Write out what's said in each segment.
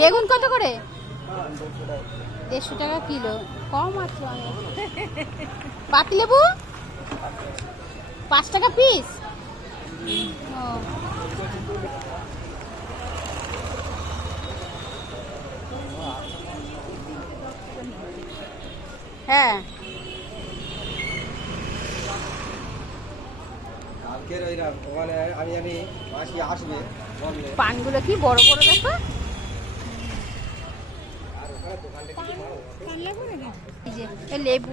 বেগুন কত করে? 150 টাকা কিলো, কম আছে অনেক। পাতিলেবু 5 টাকা পিস। হ্যাঁ, পানগুলো কি বড় বড় দেখো। এই যে লেবু,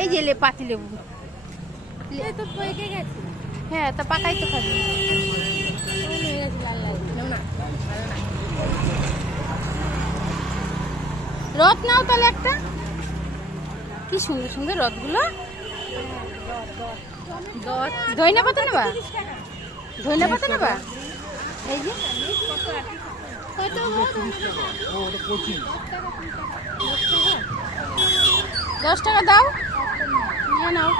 এই যে পাতি লেবু। হ্যাঁ, তা পাকাই তো খাবি। রথ নাও তাহলে একটা। কি সুন্দর সুন্দর রথগুলো। ধইনা পাতা নেবা? ধইনা পাতা নেবা? এই যে 10 টাকা দাও, নিয়ে নাও।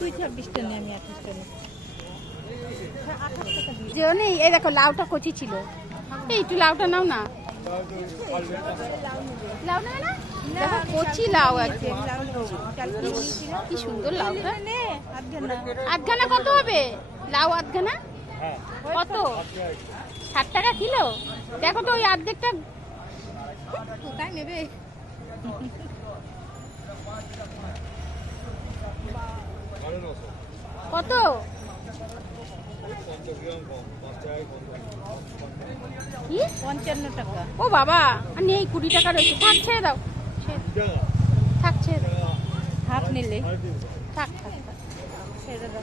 তুই 26টা নে, আমি 28টা নেব। যেও নেই, এই দেখো লাউটা কচি ছিল। এই একটু লাউটা নাও না। লাউ নেবে না? দেখো কচি লাউ আছে। কি সুন্দর লাউটা। আধখানা কত হবে? লাউ আধখানা কত? 60 টাকা কিলো। দেখো তো ওই অর্ধেকটা কোথায় নেবে। কত? কি 55 টাকা? ও বাবা, নেই 20 টাকা রয়েছে। থাক, ছেড়ে দাও। থাক, ছেড়ে দাও। হাফ নিলে থাক থাক থাক, ছেড়ে দাও।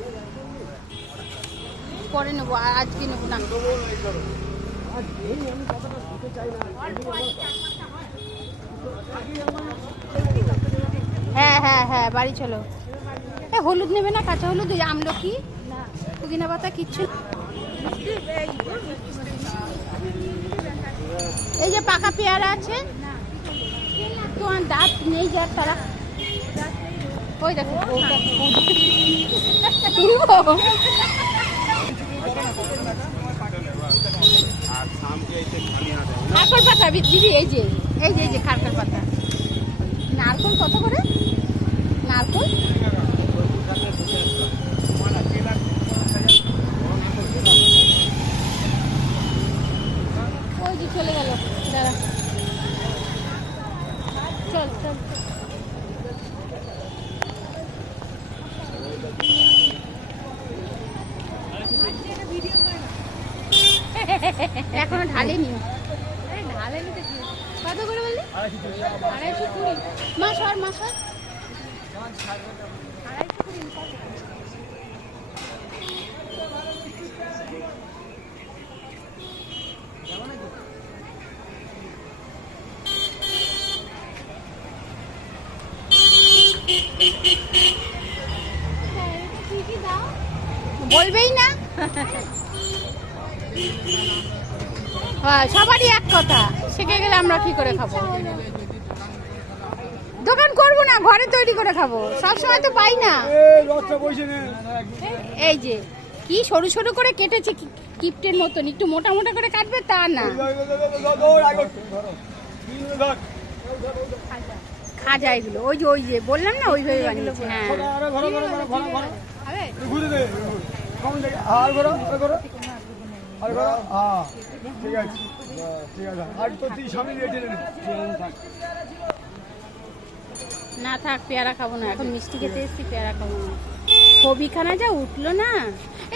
পরে নেবো, আর আজকে নেবো না। হ্যাঁ হ্যাঁ হ্যাঁ, বাড়ি চলো। হলুদ নেবে না? কাঁচা হলুদ, আমলকি, পুদিনা পাতা, কিচ্ছু। এই যে পাকা পেয়ারা আছে। তোমার দাঁত নেই যার তারা। ওই দেখো খারকল পাতা দিদি, এই যে এই যে এই যে খারকল পাতা। নারকল কত করে? নারকল ওই যে চলে গেল। দাঁড়া, চল চল। এখনো ঢালেনি। কত করে বললি? 250। মাছ আর মাছ আর 250। বলবেই না। সবারই এক কথা, শিখে গেলে আমরা কি করে খাবো? দোকান করবো না, ঘরে তৈরি করে খাবো। সবসময় তো পাই না। এই যে কি সরু সরু করে কেটেছে, কিপ্টের মতন। একটু মোটা মোটা করে কাটবে তা না। খাজা এগুলো, ওই যে বললাম না, ওইভাবে বানিয়েছে। হ্যাঁ, না থাক, পেয়ারা খাবো না এখন। মিষ্টি খেতে এসছি, পেয়ারা খাবো না। ছবিখানা যা উঠলো না।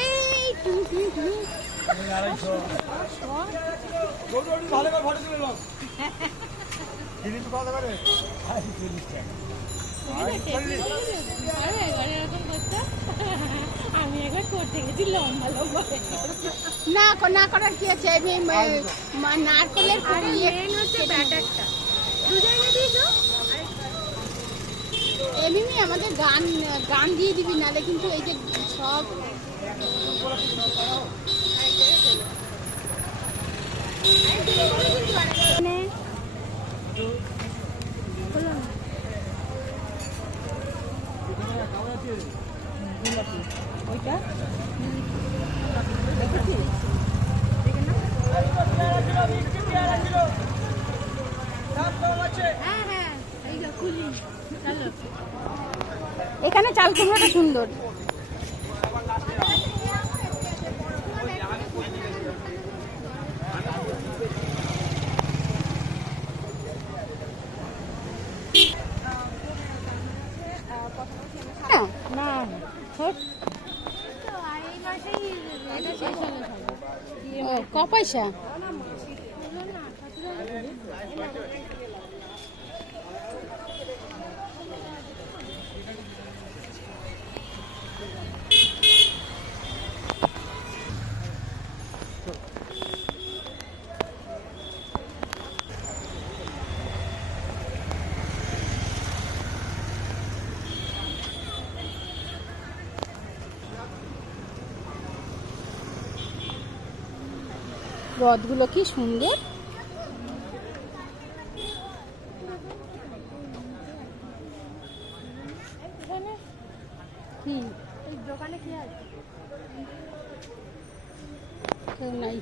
এই আমি একবার করতে গেছি লম্বা লম্বা। না না করার কি আছে? আমি নারকেলের ব্যাটারটা 2 জায়গায় দিয়েছো। এমনি আমাদের গান গান দিয়ে দিবি, নালে কিন্তু এই যে সব ওইটা এখানে চাল কুমড়োটা সুন্দর। না ও ক পয়সা? রথগুলো কি সুন্দর। কি দোকানে কি আছে? কেউ নাই।